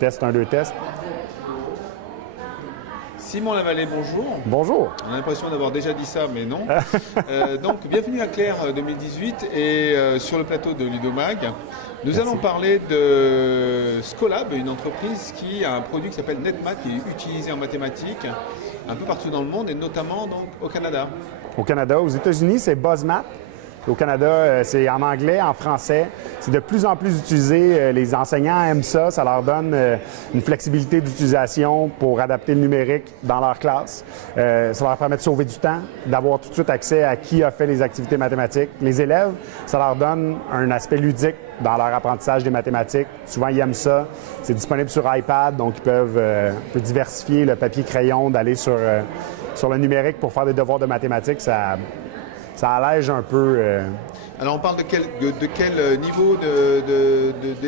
Test 1, 2, test. Simon Lavallée, bonjour. Bonjour. On a l'impression d'avoir déjà dit ça, mais non. Donc, bienvenue à Claire 2018 et sur le plateau de Ludomag. Nous allons parler de Scolab, une entreprise qui a un produit qui s'appelle NetMath, qui est utilisé en mathématiques un peu partout dans le monde et notamment donc, au Canada. Au Canada, aux États-Unis, c'est BuzzMath. Au Canada, c'est en anglais, en français. C'est de plus en plus utilisé. Les enseignants aiment ça. Ça leur donne une flexibilité d'utilisation pour adapter le numérique dans leur classe. Ça leur permet de sauver du temps, d'avoir tout de suite accès à qui a fait les activités mathématiques. Les élèves, ça leur donne un aspect ludique dans leur apprentissage des mathématiques. Souvent, ils aiment ça. C'est disponible sur iPad, donc ils peuvent diversifier le papier-crayon, d'aller sur le numérique pour faire des devoirs de mathématiques. Ça allège un peu. Alors, on parle de quel niveau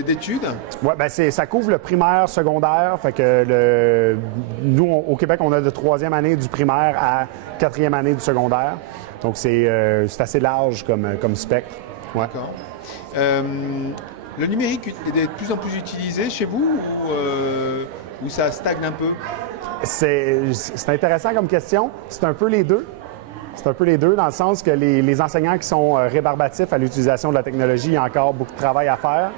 d'études? Oui, bien, ça couvre le primaire, secondaire. Fait que nous, au Québec, on a de troisième année du primaire à quatrième année du secondaire. Donc, c'est assez large comme spectre. Ouais. D'accord. Le numérique est de plus en plus utilisé chez vous ou ça stagne un peu? C'est intéressant comme question. C'est un peu les deux. C'est un peu les deux, dans le sens que les enseignants qui sont rébarbatifs à l'utilisation de la technologie, il y a encore beaucoup de travail à faire.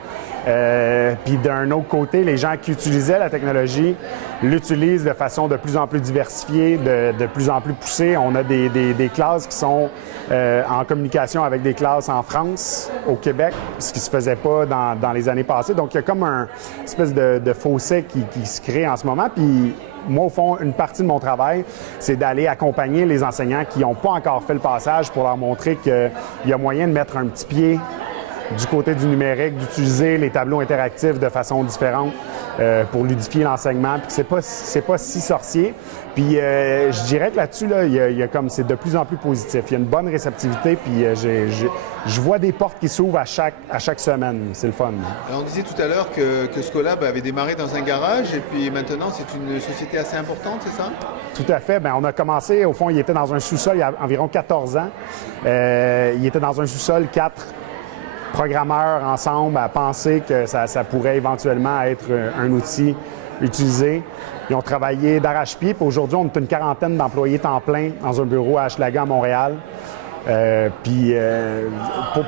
Puis d'un autre côté, les gens qui utilisaient la technologie l'utilisent de façon de plus en plus diversifiée, de plus en plus poussée. On a des classes qui sont en communication avec des classes en France, au Québec, ce qui ne se faisait pas dans les années passées. Donc, il y a comme une espèce de fossé qui se crée en ce moment. Puis, moi, au fond, une partie de mon travail, c'est d'aller accompagner les enseignants qui n'ont pas encore fait le passage pour leur montrer qu'il y a moyen de mettre un petit pied du côté du numérique, d'utiliser les tableaux interactifs de façon différente pour ludifier l'enseignement, puis que c'est pas si sorcier. Puis je dirais que là-dessus, c'est de plus en plus positif. Il y a une bonne réceptivité, puis je vois des portes qui s'ouvrent à chaque semaine. C'est le fun. Alors, on disait tout à l'heure que Scolab avait démarré dans un garage et puis maintenant, c'est une société assez importante, c'est ça? Tout à fait. Bien, on a commencé, au fond, il était dans un sous-sol il y a environ 14 ans. Il était dans un sous-sol, 4 programmeurs ensemble à penser que ça pourrait éventuellement être un outil utilisé. Ils ont travaillé d'arrache-pied. Puis aujourd'hui, on est une quarantaine d'employés temps plein dans un bureau à Hochelaga, à Montréal.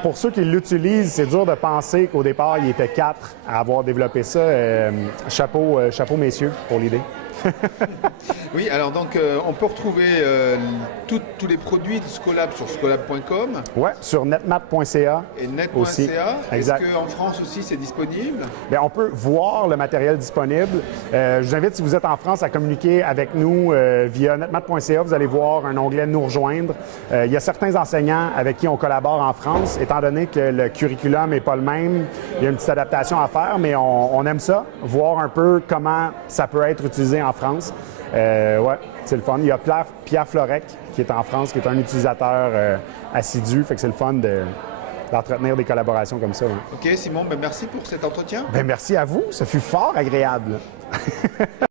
Pour ceux qui l'utilisent, c'est dur de penser qu'au départ, il était 4 à avoir développé ça. Chapeau messieurs pour l'idée. Oui, alors donc on peut retrouver tous les produits de Scolab sur scolab.com. Oui, sur netmath.ca. Et net.ca. Aussi. Exact. Est-ce qu'en France aussi c'est disponible? Bien, on peut voir le matériel disponible. Je vous invite, si vous êtes en France, à communiquer avec nous via netmath.ca. Vous allez voir un onglet Nous rejoindre. Il y a certains enseignants avec qui on collabore en France. Étant donné que le curriculum n'est pas le même, il y a une petite adaptation à faire, mais on aime ça, voir un peu comment ça peut être utilisé en France. Ouais, c'est le fun. Il y a Pierre Florec qui est en France, qui est un utilisateur assidu. Fait que c'est le fun d'entretenir des collaborations comme ça. Ouais. OK, Simon, merci pour cet entretien. Bien, merci à vous. Ça fut fort agréable.